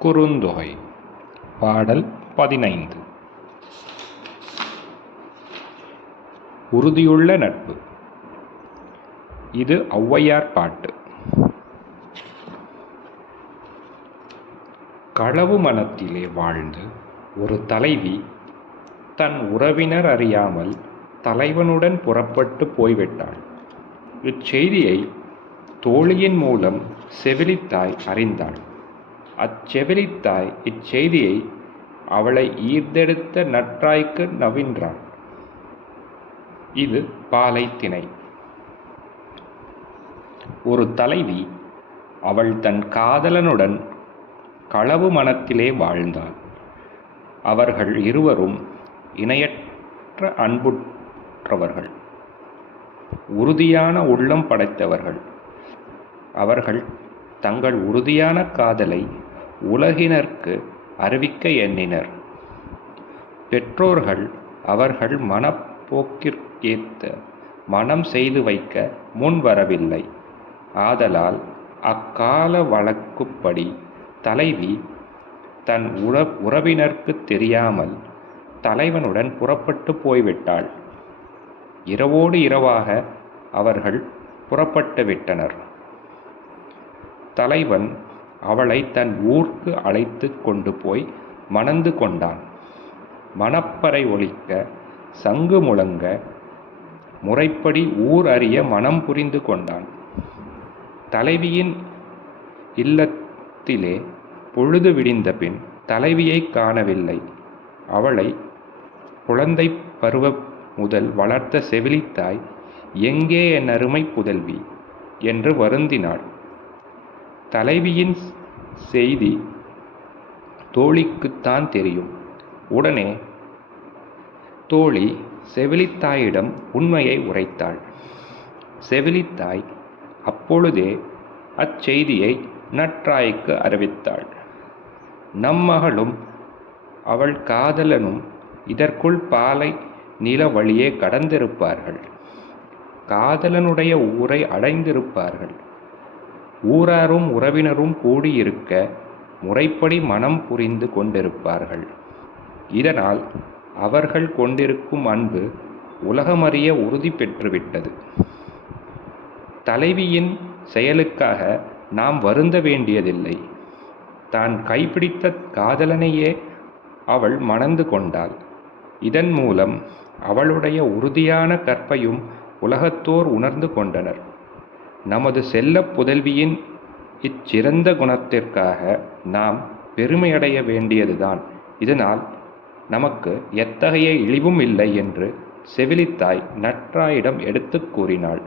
குறுந்தொகை பாடல் பதினைந்து. உறுதியுள்ள நட்பு. இது ஔவையார் பாட்டு. களவு மனத்திலே வாழ்ந்து ஒரு தலைவி தன் உறவினர் அறியாமல் தலைவனுடன் புறப்பட்டு போய்விட்டாள். இச்செய்தியை தோழியின் மூலம் செவிலித்தாய் அறிந்தாள். அச்செவிலித்தாய். இச்செய்தியை அவளை ஈர்த்தெடுத்த நற்றாய்க்கு நவின்றாள் இது பாலை திணை ஒரு தலைவி அவள் தன் காதலனுடன் களவு மனத்திலே வாழ்ந்தாள். அவர்கள் இருவரும் இணையற்ற அன்புற்றவர்கள். உறுதியான உள்ளம் படைத்தவர்கள். அவர்கள் தங்கள் உறுதியான காதலை உலகினருக்கு அறிவிக்க எண்ணினர். பெற்றோர்கள் அவர்கள் மனப்போக்கிற்கேத்த மனம் செய்து வைக்க முன் வரவில்லை. ஆதலால் அக்கால வழக்குப்படி தலைவி தன் உற உறவினருக்கு தெரியாமல் தலைவனுடன் புறப்பட்டு போய்விட்டாள். இரவோடு இரவாக அவர்கள் புறப்பட்டு விட்டனர். தலைவன் அவளை தன் ஊர்க்கு அழைத்து கொண்டு போய் மணந்து கொண்டான். மணப்பறை ஒழிக்க சங்கு முழங்க முறைப்படி ஊர் அறிய மனம் புரிந்து கொண்டான். தலைவியின் இல்லத்திலே பொழுது விடிந்த பின் தலைவியை காணவில்லை. அவளை குழந்தை பருவ முதல் வளர்த்த செவிலித்தாய் எங்கே என் அருமை புதல்வி என்று வருந்தினாள். தலைவியின் செய்தி தோழிக்குத்தான் தெரியும். உடனே தோழி செவிலித்தாயிடம் உண்மையை உரைத்தாள். செவிலித்தாய் அப்பொழுதே அச்செய்தியை நற்றாய்க்கு அறிவித்தாள். நம் மகளும் அவள் காதலனும் இதற்குள் பாலை நில வழியே கடந்திருப்பார்கள். காதலனுடைய ஊரை அடைந்திருப்பார்கள். ஊராரும் உறவினரும் கூடியிருக்க முறைப்படி மனம் புரிந்து கொண்டிருப்பார்கள். இதனால் அவர்கள் கொண்டிருக்கும் அன்பு உலகமறிய உறுதி பெற்றுவிட்டது. தலைவியின் செயலுக்காக நாம் வருந்த வேண்டியதில்லை. தான் கைப்பிடித்த காதலனையே அவள் மணந்து கொண்டாள். இதன் மூலம் அவளுடைய உறுதியான கற்பையும் உலகத்தோர் உணர்ந்து கொண்டனர். நமது செல்ல புதல்வியின் இச்சிறந்த குணத்திற்காக நாம் பெருமையடைய வேண்டியதுதான். இதனால் நமக்கு எத்தகைய இழிவும் இல்லை என்று செவிலித்தாய் நற்றாயிடம் எடுத்துக் கூறினாள்.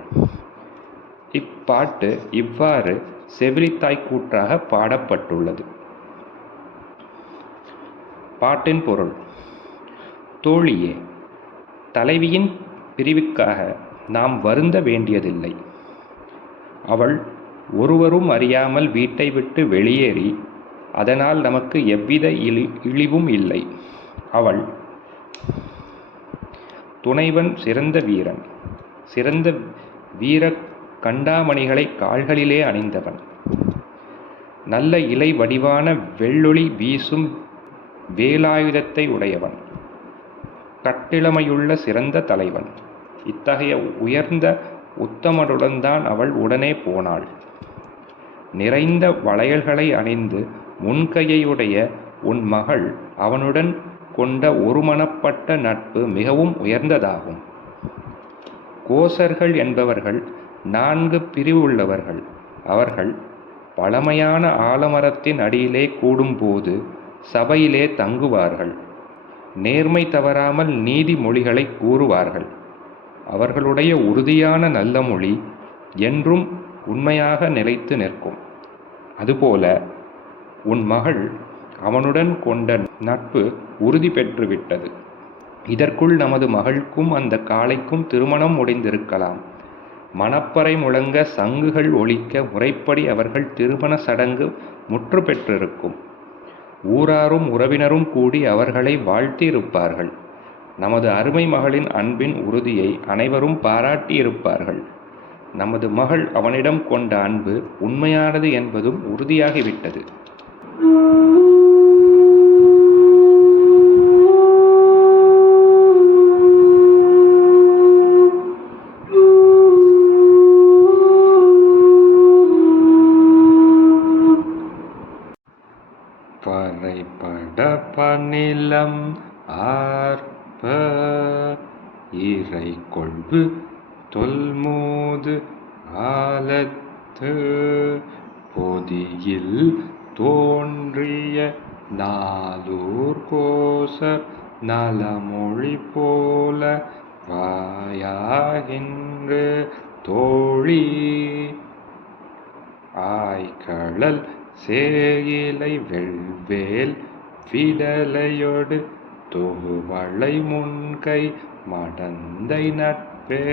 இப்பாட்டு இவ்வாறு செவிலித்தாய் கூற்றாக பாடப்பட்டுள்ளது. பாட்டின் பொருள். தோழியே தலைவியின் பிரிவுக்காக நாம் வருந்த வேண்டியதில்லை. அவள் ஒருவரும் அறியாமல் வீட்டை விட்டு வெளியேறி அதனால் நமக்கு எவ்வித இழி இழிவும் இல்லை. அவள் துணைவன் சிறந்த வீரன். சிறந்த வீர கண்டாமணிகளை கால்களிலே அணிந்தவன். நல்ல இலை வடிவான வெள்ளொளி வீசும் வேலாயுதத்தை உடையவன். கட்டிளமையுள்ள சிறந்த தலைவன். இத்தகைய உயர்ந்த உத்தமருடன் தான் அவள் உடனே போனாள். நிறைந்த வளையல்களை அணிந்து முன்கையுடைய உன் மகள் அவனுடன் கொண்ட ஒருமனப்பட்ட நட்பு மிகவும் உயர்ந்ததாகும். கோசர்கள் என்பவர்கள் நான்கு பிரிவுள்ளவர்கள். அவர்கள் பழமையான ஆலமரத்தின் அடியிலே கூடும்போது சபையிலே தங்குவார்கள். நேர்மை தவறாமல் நீதிமொழிகளை கூறுவார்கள். அவர்களுடைய உறுதியான நல்ல மொழி என்றும் உண்மையாக நிலைத்து நிற்கும். அதுபோல உன் மகள் அவனுடன் கொண்ட நட்பு உறுதி பெற்றுவிட்டது. இதற்குள் நமது மகளுக்கும் அந்த காளைக்கும் திருமணம் முடிந்திருக்கலாம். மணப்பறை முழங்க சங்குகள் ஒழிக்க முறைப்படி அவர்கள் திருமண சடங்கு முற்று பெற்றிருக்கும் ஊராரும் உறவினரும் கூடி அவர்களை வாழ்த்தியிருப்பார்கள். நமது அருமை மகளின் அன்பின் உறுதியை அனைவரும் பாராட்டியிருப்பார்கள். நமது மகள் அவனிடம் கொண்ட அன்பு உண்மையானது என்பதும் உறுதியாகிவிட்டது. பனிலம் ஆர் இறை கொள்வு தொல்மோது ஆலத்து பொதியில் தோன்றிய நாலூர் கோசர் நலமொழி போல வாயாகின்று தோழி. ஆய்கழல் சேயிலை வெள்வேல் விடலையொடு தொகுவளை முன்கை மடந்தை நட்பே.